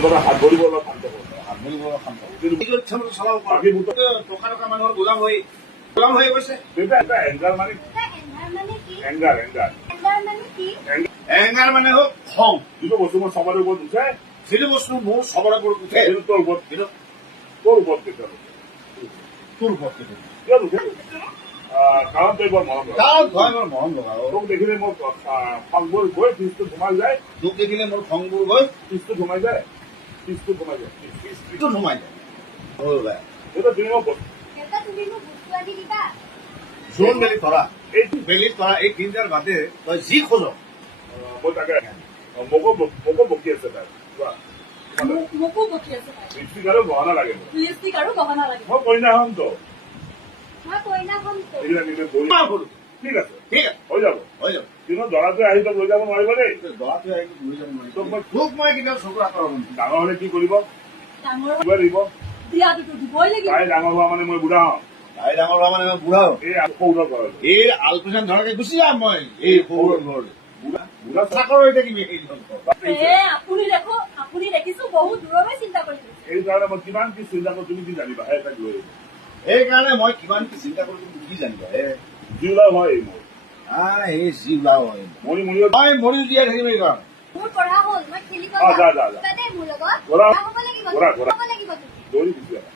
অন্তত হাত ভৰিব অলপ শান্ত কৰিব। হাত ভৰিব শান্ত চলাব বাকী টকা টকা মানুহৰ গোলাম হৈ গৈছে। এটা এংগাৰ মানে এংগাৰ মানে হ'ল খং। যিটো বস্তু মোৰ চবৰে ওপৰত উঠে যিটো বস্তু মোৰ চবৰে ওপৰত উঠে সেইটো তোৰ ওপৰত কেতিয়া তোৰ ওপৰত উঠে। কিয় উঠে? কাৰণ তই বৰ মৰম লগা। তাৰ ভয় মোৰ মৰম লগা। তোক দেখিলে মোৰ খংবোৰ গৈ ফিজটোত সোমাই যায়। তোক দেখিলে মোৰ খংবোৰ গৈ ফিজটোত সোমাই যায়। সোমাই যায়। সেইটো তুমি মোক জোন বেলিত ধৰা এই তিনিটাৰ বাদে তই যি খোজ মই তাকে মোকো বকি আছে তাই মোকো বকি আছে তাই। লিপষ্টিক আৰু গহনা লাগে মোক। লিপষ্টিক আৰু গহনা লাগে। মই কইনা হ'ম তো মই কইনা হ'ম তো। ঠিক আছে হৈ যাব কিন্তু দৰাটোৱে আহি তোক লৈ যাব নোৱাৰিব দেই। দৰাটোৱে আহি লৈ যাব নোৱাৰিব। তোক মই কেতিয়াও চকুৰ আঁতৰ ডাঙৰ হলে কি কৰিব? ডাঙৰ কিবা দিব। দিয়াটোতো দিবই লাগিব। তাই ডাঙৰ হোৱা মানে মই বুঢ়া হম। তাই ডাঙৰ হোৱা মানে মই বুঢ়া হম। এই সৌৰৰ ঘৰলৈ এই আলপৈচান ধৰাকে গুচি যাম মই এই সৌৰৰ ঘৰলৈ। বুঢ়া চাকৰ হৈ থাকিবি আপুনি দেখিছো বহুত দূৰলৈ চিন্তা কৰি এই কাৰণে মই কিমান কি চিন্তা কৰো তুমি কি জানিবা সেই তাক লৈ সেইকাৰণে মই কিমান কি চিন্তা কৰো তুমি কি জানিবা জিউলাও হয় এই মোৰ এই যি ওলাও হয় মৰি মৰি জীয়াই থাকিম এই কাৰণে মোৰ পঢ়া হ'ল মই খেলিব যা মোৰ লগত ঘোৰা হ'ব লাগিব দৌৰি গুচি যাবা